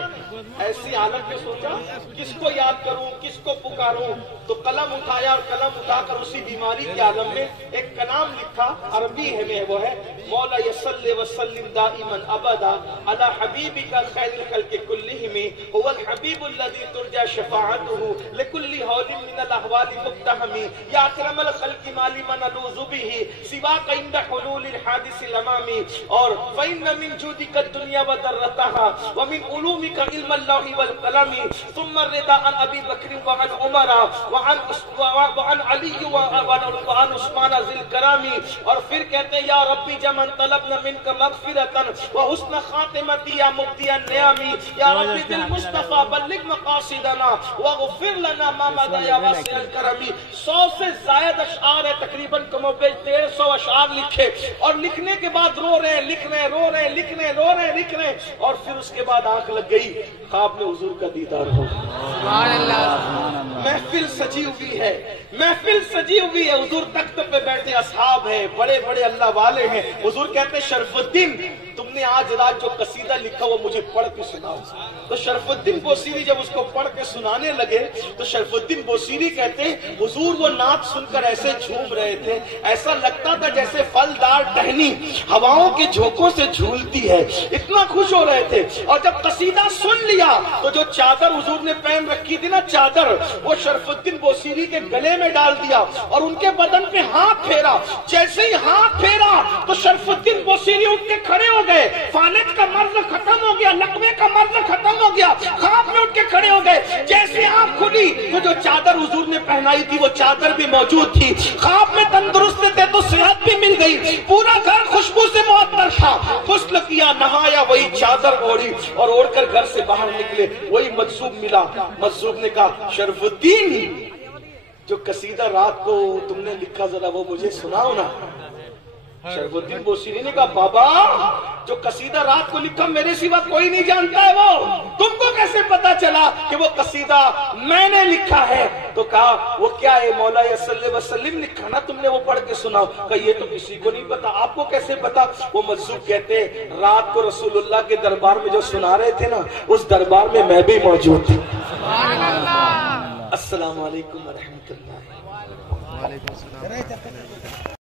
ایسی حالت میں سوچا کس کو یاد کروں، کس کو پکاروں. تو قلم اٹھایا اور قلم اٹھا کر اسی بیماری کے عالم میں ایک کلام لکھا، عربی ہے میں، وہ ہے مولا یصلی وسلم دائما ابدا علی حبیبک خیر الخلق کلہم هو الحبیب الذی ترجى شفاعته لكل حول من الاحوال مقتحم یا اکرم الخلق ما لمن نلوذ به سواک عند حلول الحادث الامام. اور فإن من جودك الدنيا وذرتها ومن علومك علم اللوح والقلم ثم الرضا عن ابي بکر وعن عمر وعن علی وعن عثمان ذی الکرام. اور پھر کہتے ہیں یا ربی جمن طلبنا منك مغفرتا وحسن خاتمتی یا مبدی النعم یا ربی بالمصطفى بلغ مقاصدنا واغفر لنا ما مضى یا واسع الکرم. 100 سے زائد اشعار ہے، تقریباً کم و بیش 150 اشعار لکھے، اور لکھنے کے بعد رو رہے ہیں، لکھ رہے ہیں، رو رہے ہیں، لکھ رہے ہیں، رو رہے ہیں، لکھ رہے ہیں. اور پھر اس کے بعد آنکھ لگ گئی، خواب میں حضور کا دیدار ہو. سبحان اللہ. محفل سجی ہوئی ہے، محفل سجی ہوئی ہے، حضور تخت پہ بیٹھے، اصحاب ہیں، بڑے بڑے اللہ والے ہیں. حضور کہتے ہیں شرف الدین تم نے آج رات جو قصیدہ لکھا وہ مجھے پڑھ کے سناؤ. تو شرف الدین بوسیری جب اس کو پڑھ کے سنانے لگے تو شرف الدین بوسیری کہتے ہیں حضور وہ نعت سن کر ایسے جھوم رہے تھے، ایسا لگتا تھا جیسے پھلدار ٹہنی ہواؤں کے جھونکوں سے جھولتی ہے، اتنا خوش ہو رہے تھے. اور جب قصیدہ سن لیا تو جو چادر حضور نے پہن رکھی تھی نا، چادر، وہ شرف الدین بوسیری کے گلے میں ڈال دیا اور ان کے بدن پہ ہاتھ پھیرا. جیسے ہی ہاتھ پھیرا تو شرف الدین بوسیری اٹھ کے کھڑے ہو گئے، فالج کا مرض ختم ہو گیا، لقوے کا مرض ختم ہو گیا، خواب میں اٹھ کے کھڑے ہو گئے. جیسے آنکھ کھلی تو جو چادر حضور نے پہنائی تھی وہ چادر بھی موجود تھی. خواب میں تندرست تھے تو صحت بھی مل گئی، پورا گھر خوشبو سے معطر تھا. غسل کیا، نہایا، وہی چادر اوڑھی اور اوڑھ کر گھر سے باہر نکلے. وہی مجذوب ملا. مجذوب نے کہا شرف الدین جو قصیدہ رات کو تم نے لکھا ذرا وہ مجھے سناؤ نا. شیخ الدین بوصیری نے کہا بابا جو قصیدہ رات کو لکھا میرے سوا کوئی نہیں جانتا ہے، وہ تم کو کیسے پتا چلا کہ وہ قصیدہ میں نے لکھا ہے؟ تو کہا وہ کیا ہے؟ مولا صلی اللہ علیہ وسلم لکھا نا، تم نے وہ پڑھ کے سناؤ۔ کہا یہ تو کسی کو نہیں پتا، آپ کو کیسے پتا؟ وہ مجذوب کہتے ہیں رات کو رسول اللہ کے دربار میں جو سنا رہے تھے نا، اس دربار میں میں بھی موجود تھی۔ السلام علیکم ورحمۃ اللہ۔ وعلیکم السلام۔